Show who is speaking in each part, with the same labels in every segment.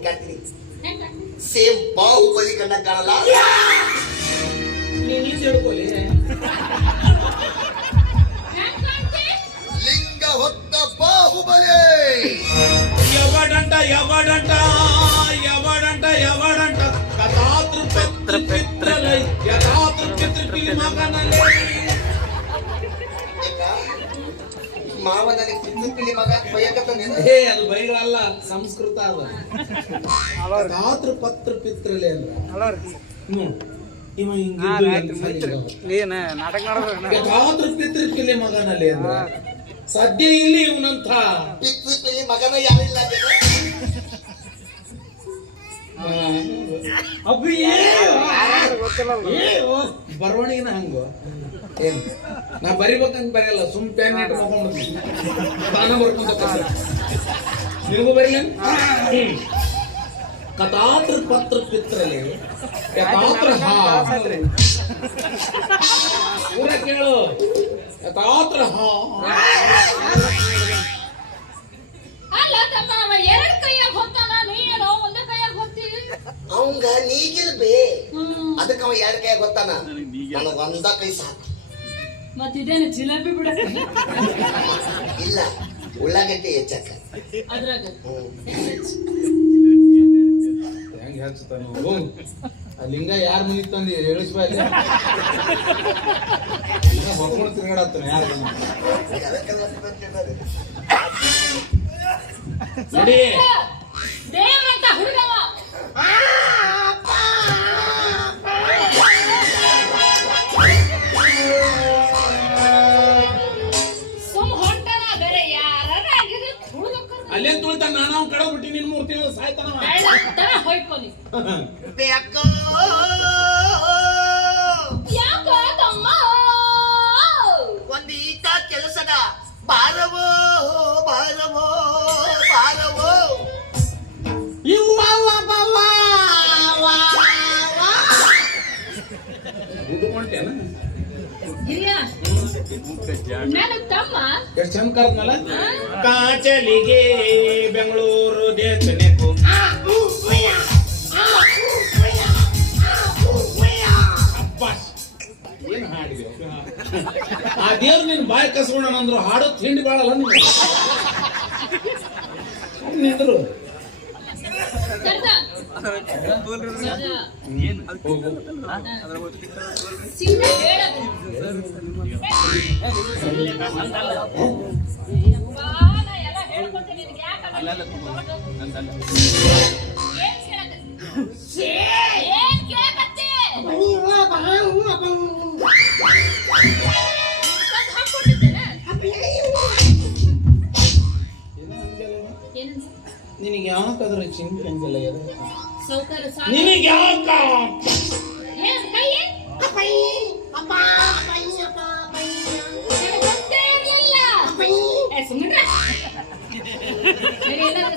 Speaker 1: కట్టిని same Baahubali
Speaker 2: కన్నా కడలా
Speaker 3: లింగ హొత్త బాహుబలి!
Speaker 1: ఎవడంట ఎవడంట ఎవడంట ఎవడంట? కథాతృ పెత్ర పెత్రలై యథాతృ పితృ పిలి మగనలే.
Speaker 3: ಮಗ
Speaker 1: ಅದು ಅಲ್ಲ ಸಂಸ್ಕೃತ ಅದ. ಪತ್ರ ಪಿತ್ರಲೆ ಅಂದ್ರ ಇವ
Speaker 4: ಏನ ನಾಟಕ
Speaker 1: ಪಿತೃ ಪಿಲಿ ಮಗನಲ್ಲಿ ಅಂದ್ರ ಸದ್ಯ ಇಲ್ಲಿ ಇವನಂತ
Speaker 3: ಪಿತೃ ಪಿಲಿ ಮಗನ ಯಾರಿಲ್ಲ
Speaker 1: ಅಬ್ಬಿ ಬರವಣಿಗೆನ ಹಂಗು. ಏನ್? ನಾ ಬರಿಬೇಕಂತ ಬರೆಯಲ್ಲ ಸುಮ್ ಪ್ಯಾನ್ ಇಟ್ಟು ತಾನ ಬರ್ಕೊಂತ ನಿನಗೂ ಬರಿಲ್ಲ ಕಥಾತೃ ಪತ್ರ ಪಿತ್ರಲೆ ಯಥಾತ್ರ ಹಾ. ಪೂರ ಕೇಳು. ಯಥಾತ್ರ ಹಾ.
Speaker 3: ಅವಂಗ ಅದಕ್ಕ ಅವ ಎರಡು ಕೈ ಗೊತ್ತಾನ ನನಗ ಒಂದ ಕೈ ಸಾಕು.
Speaker 2: ಮತ್ ಇದೇನು ಜಿಲೇಬಿ ಬಿಡ.
Speaker 3: ಇಲ್ಲ ಉಳ್ಳಾಗಡ್ಡಿ ಹೆಚ್ಚಕ್ಕ
Speaker 2: ಅದ್ರಾಗ.
Speaker 1: ಹೆಂಗ್ ಹಚ್ಚತಾನ ಆ ಲಿಂಗ ಯಾರ ಮನಿ ತಂದಿ ಬರ್ಕೊಂಡು ತಿರ್ಗಾಡತ್ತಾನ ಯಾರ? ನಡಿ
Speaker 2: ಹುಡುಗವ. ಹೋಯ್ಕೊನಿ
Speaker 3: ಬೇಕೋ
Speaker 2: ಯಾಕೋ ತಮ್ಮ
Speaker 3: ಒಂದು ಈತ ಕೆಲಸದ ಬಾರವೋ ಬಾರವೋ ಬಾರವೋ
Speaker 2: ತಮ್ಮ.
Speaker 1: ಎಷ್ಟು ಚಂದ ಕರ್ದ್ನಲ್ಲ? ಕಾಚಲಿಗೆ ಬೆಂಗಳೂರು ದೇಶನೆಕು ಆ ದೇವ್ರು ನಿನ್ ಬಾಯಿ ಕಸ್ಕೊಂಡ ಅಂದ್ರು ಹಾಡು ತಿಂಡಿ ಬಾಳಲ್ಲ ನೀನು ನಿಂದ್ರು
Speaker 2: ಕರ್ದ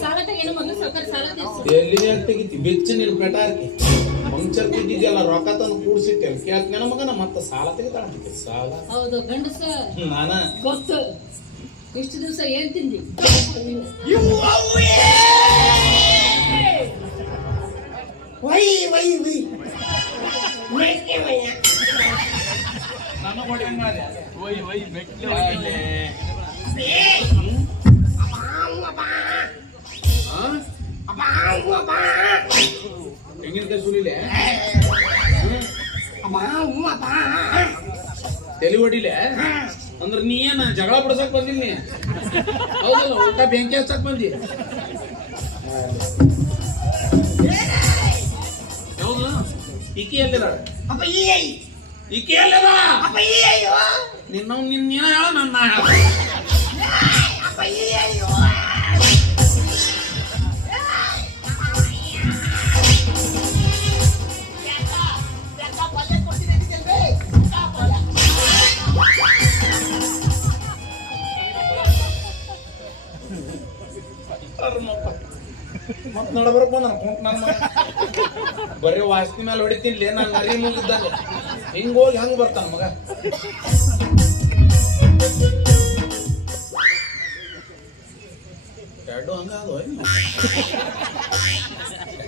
Speaker 2: ಸಾಲ ತಗೊಂಡು ಮೊದ್ಲು ಸೌಕರ್ಯ.
Speaker 1: ಎಲ್ಲಿ ತೆಗಿತಿ? ಬೆಚ್ಚ ನೀನು ಪೆಟಾರ್ಕಿ ಮಂಚರ್ ತಿದ್ದಿದ್ಯಲ್ಲ ರೊಕ್ಕ ತಂದು ಕೂಡ್ಸಿಟ್ಟೆ. ಕೇಳ್ತ ನನ್ನ ಮಗನ ಮತ್ತೆ ಸಾಲ ತೆಗಿತಾಳ ಸಾಲ?
Speaker 2: ಹೌದು ಗಂಡಸ.
Speaker 1: ನಾನ?
Speaker 2: ಗೊತ್ತು. ಇಷ್ಟು ದಿವಸ ಏನ್ ತಿಂದಿ
Speaker 1: ತೆಂಗಿನಕಾಯಿ ಸುಲಿಲೆ ತಲೆ ಹೊಡಿಲೆ? ಅಂದ್ರ ನೀ ಏನ ಜಗಳ ಬಿಡ್ಸಕ್ ಬಂದಿಲ್ಲ ನೀ? ಹೌದಲ್ಲ ಊಟ ಬೆಂಕಿ ಹಚ್ಚಕ್ ಬಂದಿ? ಹೌದು ಈಕಿ ಎಲ್ಲಿದ ಈಕಿ ಎಲ್ಲಿದ ನಿನ್ನ ನಿನ್ನ ನೀನ ಹೇಳ ನನ್ನ ಹೇಳ. ಮತ್ ನಡಬರಕ್ ಬಂದ ಕುಂಟ್ ನನ್ನ ಬರೀ ವಾಸ್ತಿ ಮೇಲೆ ಹೊಡಿತೀನಿ ನಾನು ನರಿ ಮುಗಿದ್ದಂಗ. ಹಿಂಗ ಹೋಗಿ ಹಂಗ ಬರ್ತಾನ ಮಗ. ಎರಡು ಹಂಗ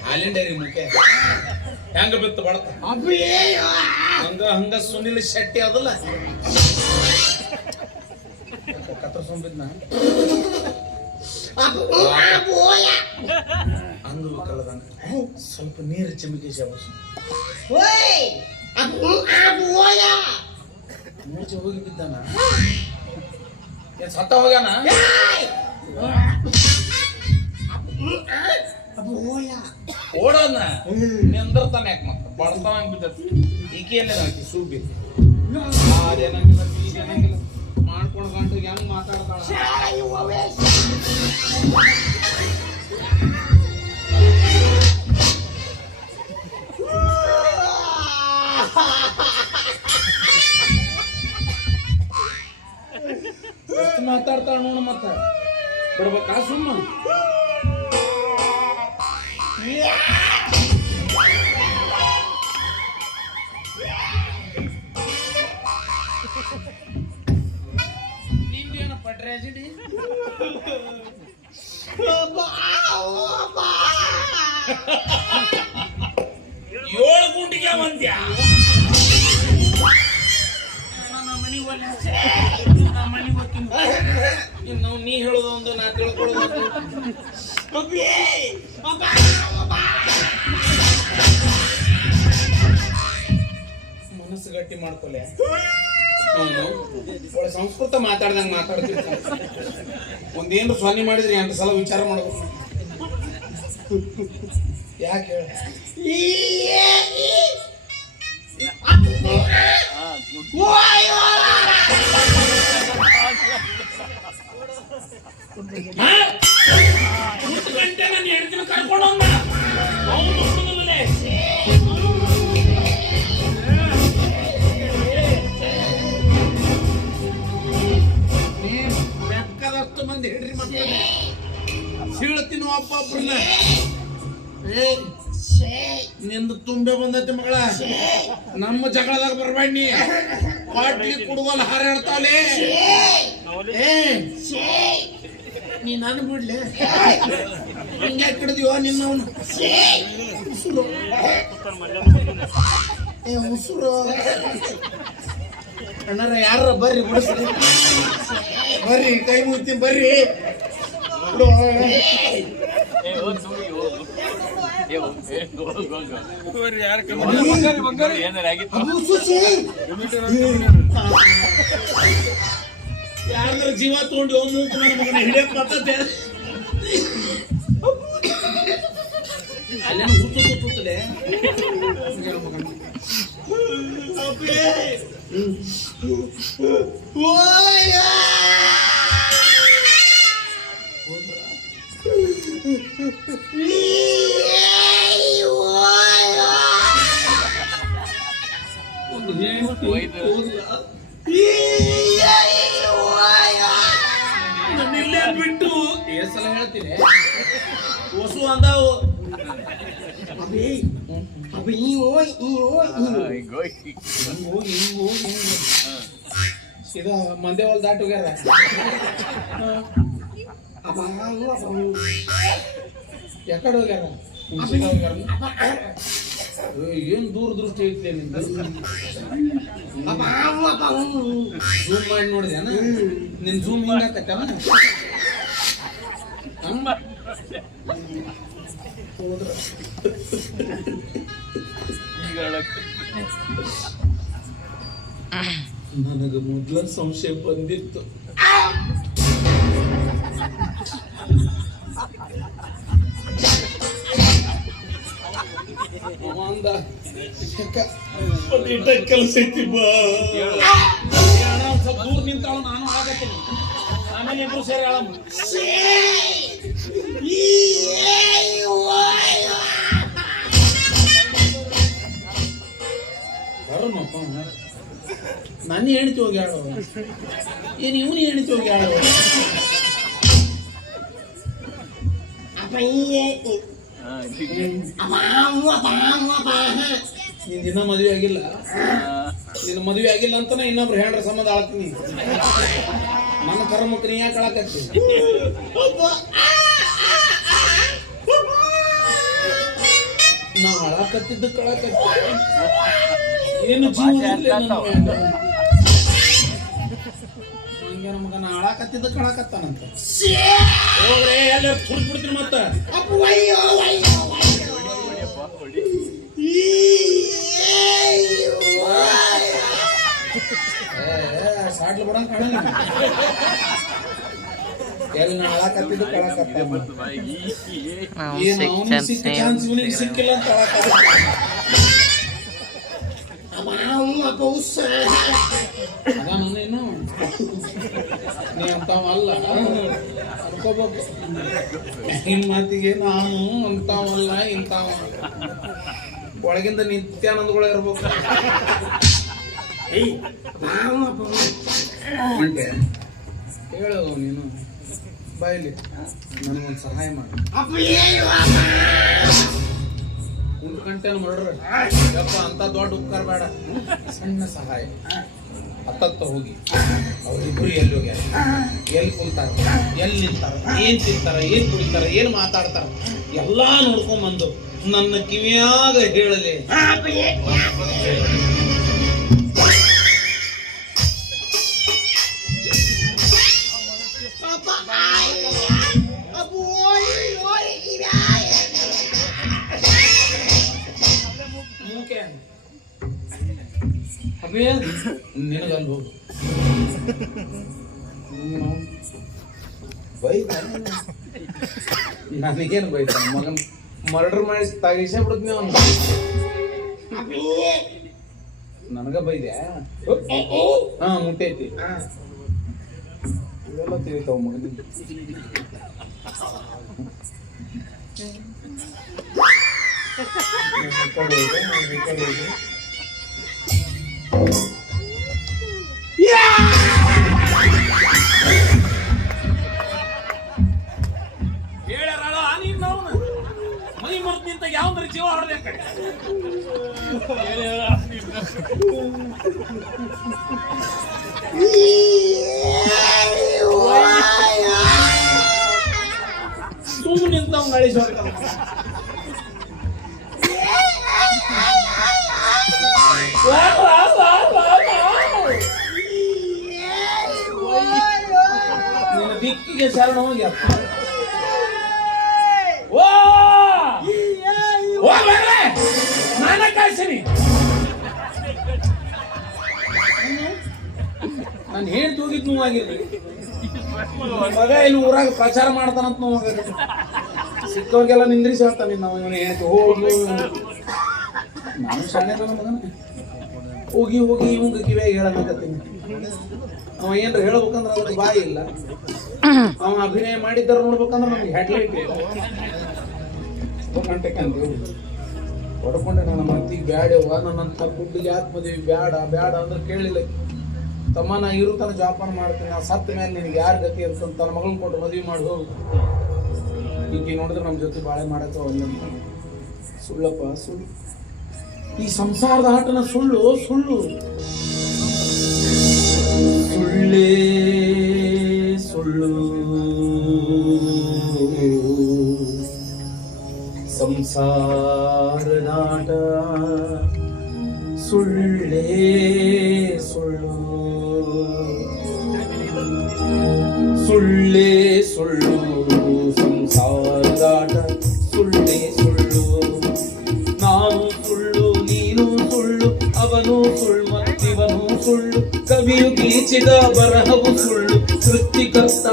Speaker 1: ಹಾಲಿನ ಡೈರಿ ಮುಖ್ಯ. ಹೆಂಗ ಬಿತ್ತು ಬಡತ ಹಂಗ ಹಂಗ ಸುನಿಲ್ ಶೆಟ್ಟಿ ಅದಲ್ಲ. ಕತ್ತರ್ಸೊಂಬಿದ್ನ ಹಂಗ ಬೇಕಲ್ಲದಾನ ಸ್ವಲ್ಪ ನೀರು ಚಿಮಿಕೆ ಶಾಬಸ್ ಮೂರ್ಛೆ ಹೋಗಿ ಬಿದ್ದಾನ ಏನ್ ಸತ್ತ ಹೋಗ್ಯಾನ ಓಡೋದ್ನ ನಿಂದಿರ್ತಾನ ಯಾಕೆ ಮತ್ತೆ ಬಡತನ ಬಿದ್ದತಿ ಈಕೆ ಎಲ್ಲ ಆಕಿ ಸುಬ್ಬಿ ಅದೇನಂಗಿಲ್ಲ ಮಾಡ್ಕೊಂಡು ಗಂಟು ಹೆಂಗ್ ಮಾತಾಡ್ತಾಳ ಸುಮ್ಮ. ನಿಂದೇನಪ್ಪ ಟ್ರಾಜಿಡಿ ಏಳು ಗುಂಡಿಗೆ ಬಂದ್ಯಾ? ನಮ್ಮ ಮನೆಗೆ ಒಲ್ಲೆ ಬರ್ತೀನಿ ಇನ್ನು ನೀ ಹೇಳೋದು ಒಂದು ನಾ ತಿಳ್ಕೊಳ್ಳೋದು ಮನಸ್ಸು ಗಟ್ಟಿ ಮಾಡ್ಕೊಲೆ. ಅವನು ಒಳ್ಳೆ ಸಂಸ್ಕೃತ ಮಾತಾಡ್ದಂಗೆ ಮಾತಾಡ್ತೀನಿ ಒಂದೇನು ಸ್ವಾನಿ ಮಾಡಿದ್ರೆ ಎಂಟು ಸಲ ವಿಚಾರ ಮಾಡಬೇಕು. ಯಾಕೆ ಹೇಳ? ಗಂಟೆ ನಾನು ಕರ್ಕೊಂಡು ಅವನು ಹುಡುಗನೇ. ಮಂದಿ ಹೇಳ್ರಿ ಮತ್ತೆ. ಸೀಳ್ತೀನಿ ಒಬ್ಬೊಬ್ರನ್ನ ಏ ನಿಂದು ತುಂಬೆ ಬಂದೈತಿ ಮಗಳ. ನಮ್ಮ ಜಗಳದಾಗ ಬರ್ಬೇಡಿ ನೀ. ಪಾಟ್ಲಿ ಕುಡುಗೋಲ್ ಹಾರ ಹೇಳ್ತಾವಲೆ ಏ ನೀ ನಾನು ಬಿಡ್ಲೆ. ಹಿಂಗ್ಯಾಕೆ ಹಿಡ್ದಿವ ನಿನ್ನವನು. ಉಸುರು. ಏ ಉಸುರು. ಅಣ್ಣಾರ ಯಾರ ಬರ್ರಿ ಬಿಡಿಸ್ರಿ. ಬರ್ರಿ ಕೈ ಮುಗ್ತೀನಿ ಬರ್ರಿ. ಬಿಡು. ಯಾರ್ದಾರ ಜೀವ ತಗೊಂಡು ಮೂಕು ನನ್ನ ಮಗನ ಹಿಡಿಯಕ್ ಬರ್ತದೆ ಅಲ್ಲೇನು ಹುಟ್ಟು ತುತ್ತಲೆ ಒಂದು ಬಿಟ್ಟು ಎಷ್ಟ್ ಸಲ ಹೇಳ್ತೀನಿ. ಹೊಸು ಅಂದಾವು. ಹೋಗಿ ಹಿಂಗ್ ಸೀದಾ ಮಂದೆ ಹೊಲ್ ದಾಟ್ ಹೋಗ್ಯಾರ? ಯಾಕಡೆ ಹೋಗ್ಯಾರ ಏನ್ ದೂರ ದೃಷ್ಟಿ ಐತೆ ನಿಂದು? ಜೂಮ್ ಮಾಡಿ ನೋಡಿದೆ ನಿನ್ ಜೂಮ್ ಹಿಂಗಾಕತ್ತೇನ ನನಗ ಮೊದ್ಲ ಸಂಶಯ ಬಂದಿತ್ತು ಅವ ಅಂದ "ಯಾಕ, ಕೆಲಸ ಐತಿ ಬಾ ಸ್ವಲ್ಪ ದೂರ ನಿಂತಾಳು ನಾನು ಆಗತ್ತೀನಿ ಆಮೇಲೆ ಇಬ್ರು ಸೇರಿ ಹೇಳಮ್ಮ ಬರೋಣಪ್ಪ ನನ್ನ ಹೆಣ್ತಿ ಹೋಗಿ ಹೇಳೋ ಏನ್ ಇವನು ಹೆಣ್ತಿ ಹೋಗಿ ಹೇಳೋ ನಿನ್ ದಿನ ಮದುವೆ ಆಗಿಲ್ಲ. ನಿನ್ನ ಮದುವೆ ಆಗಿಲ್ಲ ಅಂತಾನೆ ಇನ್ನೊಬ್ರು ಹೇಳ್ರ ಸಂಬಂಧ ಆಳ್ತೀನಿ. ನನ್ನ ಕರ್ಮಕ್ಕೆ ನೀ ಯಾಕೆ ಕಳಕತ್ತಿ. ನಾ ಅಳಕತ್ತಿದ್ದು ಕಳಕತ್ತೆ. ಏನು. ಹಂಗೆ ನಮಗ ನಾ ಅಳಕತ್ತಿದ್ದು ಕಳಕತ್ತಾನಂತ. ಹೋಗ್ರೆ ಎಲ್ಲ ತುರ್ದ್ ಬಿಡ್ತೀನಿ ಮತ್ತ.
Speaker 3: ಅಪ್ಪ ಅಯ್ಯೋ ಅಯ್ಯೋ
Speaker 1: ಏ, ಸಾಡ್ಲು ಬಿಡಂಗ್ ಕಾಣಲ್ಲ ಎಲ್ಲಿ ನಾ ಅಳಕತ್ತಿದ್ದು ಕಳಕತ್ತ ಏನು ಅವನಿಗೆ ಸಿಕ್ಕ ಚಾನ್ಸ್ ಇವನಿಗೆ ಸಿಕ್ಕಿಲ್ಲ ಅಂತ ನೀ ಅಂತಾವಲ್ಲ ಅನ್ಕೋಬೇಕು. ನಿನ್ ಮಾತಿಗೆ ನಾನು ಅಂತಾವಲ್ಲ ಇಂತಾವ ಒಳಗಿಂದ ನಿತ್ಯಾನಂದಗಳು ಇರ್ಬೇಕು. ಹೇಳು ನೀನು. ಬಾಯಲ್ಲಿ ನನಗೊಂದು ಸಹಾಯ ಮಾಡು. ಒಂದು ಗಂಟೆನ ಮಾಡ್ರ ಯಪ್ಪ ಅಂತ ದೊಡ್ಡ ಉಪಕಾರ ಬೇಡ. ಸಣ್ಣ ಸಹಾಯ. ಹತ್ತತ್ತ ಹೋಗಿ. ಅವರಿಬ್ಬರು ಎಲ್ಲಿ ಹೋಗ್ಯಾರ? ಎಲ್ಲಿ ಕುಂತಾರ? ಎಲ್ಲಿ ನಿಂತಾರ? ಏನ್ ತಿಂತಾರ? ಏನ್ ಕುಡಿತಾರ? ಏನು ಮಾತಾಡ್ತಾರ? ಎಲ್ಲಾ ನೋಡ್ಕೊಂಬಂದು ನನ್ನ ಕಿವಿಯಾಗ ಹೇಳಲಿ. ಹೋಗು ನಾನು ನನಗೇನು ಬೈತ ಮಗನ್ ಮರ್ಡರ್ ಮಾಡಿ ತಗಿಸೇ ಬಿಡುತ್ತೆ ಅವನು. ನನಗೆ ಬೈದೆ ಹಾ, ಮುಟ್ಟೈತಿ. ಇವೆಲ್ಲ ತಿಳಿತಾವ ಮಗನ ಕಡೆ
Speaker 5: ಯಾವ್ದ್ರ ಜೀವ ಹೊಡೆದ ಕಡೆ
Speaker 1: ಸುಮ್ಮನೆ ನಿಂತವ್ ಗಾಳಿ ಸೋರ್ತಾವ ನಿನ್ನ ದಿಕ್ಕಿಗೆ ಶರಣ ಹೋಗಿ ಅಪ್ಪ
Speaker 5: ಬರ್ರೆ ನಾನ ಕಾಯ್ಸಿನಿ
Speaker 1: ನಾನು ಹೇಳ್ತಿ ಹೋಗಿದ್ ನೋವಾಗಿರ್ಲಿ. ಮಗ ಇಲ್ಲಿ ಊರಾಗ ಪ್ರಚಾರ ಮಾಡ್ತಾನಂತ ನೋವಾಗ ಸಿಕ್ಕವ್ರಿಗೆಲ್ಲ ನಿಂದ್ರಿಸಿ ಹೇಳ್ತಾನೆ ನಾವು ಇವನು ಹೇಳ್ತಿ, ಹೋಗು ನಾನು ಸಣ್ಣ ಮಗನ. ಹೋಗಿ ಹೋಗಿ ಇವಂಗ ಕಿವಿಯಾಗಿ ಹೇಳಬೇಕತ್ತೀನಿ. ಅವ ಏನ್ರ ಹೇಳ್ಬೇಕಂದ್ರ ಅದಕ್ಕೆ ಬಾಯಿ ಇಲ್ಲ. ಅವ ಅಭಿನಯ ಮಾಡಿದ್ದಾರ ನೋಡ್ಬೇಕಂದ್ರ ನಮ್ಗೆ ಹೆಡ್ಲೈಟ್ ಹೊಡ್ಕೊಂಡೆ ನನ್ನ ಮತ್ತಿಗೆ ಬ್ಯಾಡವ್ವ ನನ್ನಂಥ ಗುಡ್ಡಿಗೆ ಯಾಕೆ ಮದುವೆ ಬ್ಯಾಡ ಬ್ಯಾಡ ಅಂದ್ರೆ ಕೇಳಿಲ್ಲ. ತಮ್ಮ, ನಾ ಇರು ತನ ಜೋಪಾನ ಮಾಡ್ತೀನಿ, ಆ ಸತ್ತ ಮೇಲೆ ನಿನಗೆ ಯಾರು ಗತಿ ಅಂತ ತನ್ನ ಮಗಳನ್ನ ಕೊಟ್ಟು ಮದುವೆ ಮಾಡಿ. ಹೋಗು ಈಗ ನೋಡಿದ್ರೆ ನಮ್ಮ ಜೊತೆ ಬಾಳೆ ಮಾಡಕ್ಕೆ ಒಂದಂತ ಸುಳ್ಳಪ್ಪ, ಸುಳ್ಳು. ಈ ಸಂಸಾರದ ಆಟನ ಸುಳ್ಳು ಸುಳ್ಳು. ಸುಳ್ಳೇ ಸುಳ್ಳು. ಸಂಸಾರದಾಟ ಸುಳ್ಳೇ ಸುಳ್ಳು ಸುಳ್ಳೇ ಸುಳ್ಳು ಸಂಸಾರದಾಟ ಸುಳ್ಳೇ ಸುಳ್ಳು ನಾನು ಸುಳ್ಳು ನೀನು ಸುಳ್ಳು ಅವನು ಸುಳ್ಳು ಮತ್ತಿವನು ಸುಳ್ಳು ಕವಿಯು ಗೀಚಿದ ಬರಹವು ಸುಳ್ಳು ಸೃಷ್ಟಿಕರ್ತ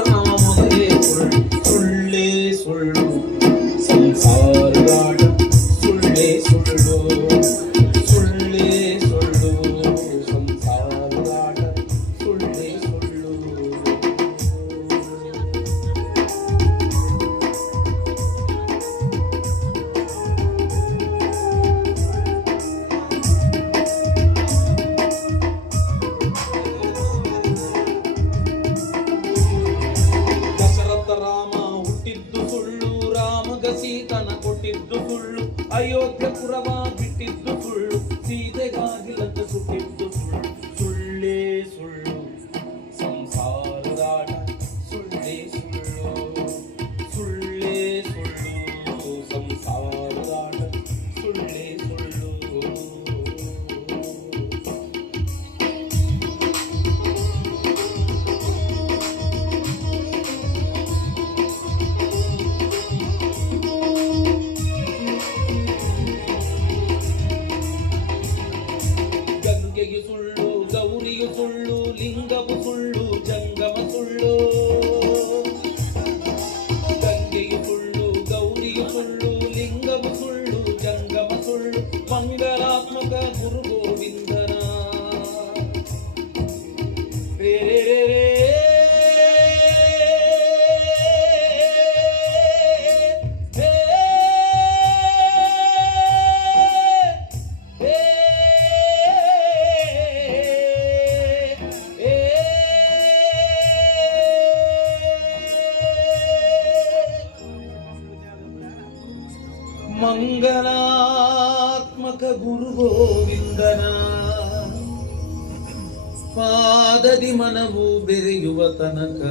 Speaker 1: ಪಾದದಿ ಮನವು ಬೆರೆಯುವ ತನಕ.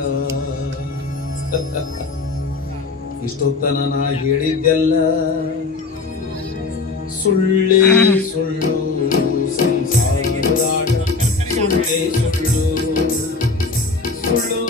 Speaker 1: ಇಷ್ಟೊತ್ತನ ನಾ ಹೇಳಿದ್ದೆಲ್ಲ ಸುಳ್ಳೆ ಸುಳ್ಳು. ಸುಳ್ಳೇ ಸುಳ್ಳು. ಸುಳ್ಳು.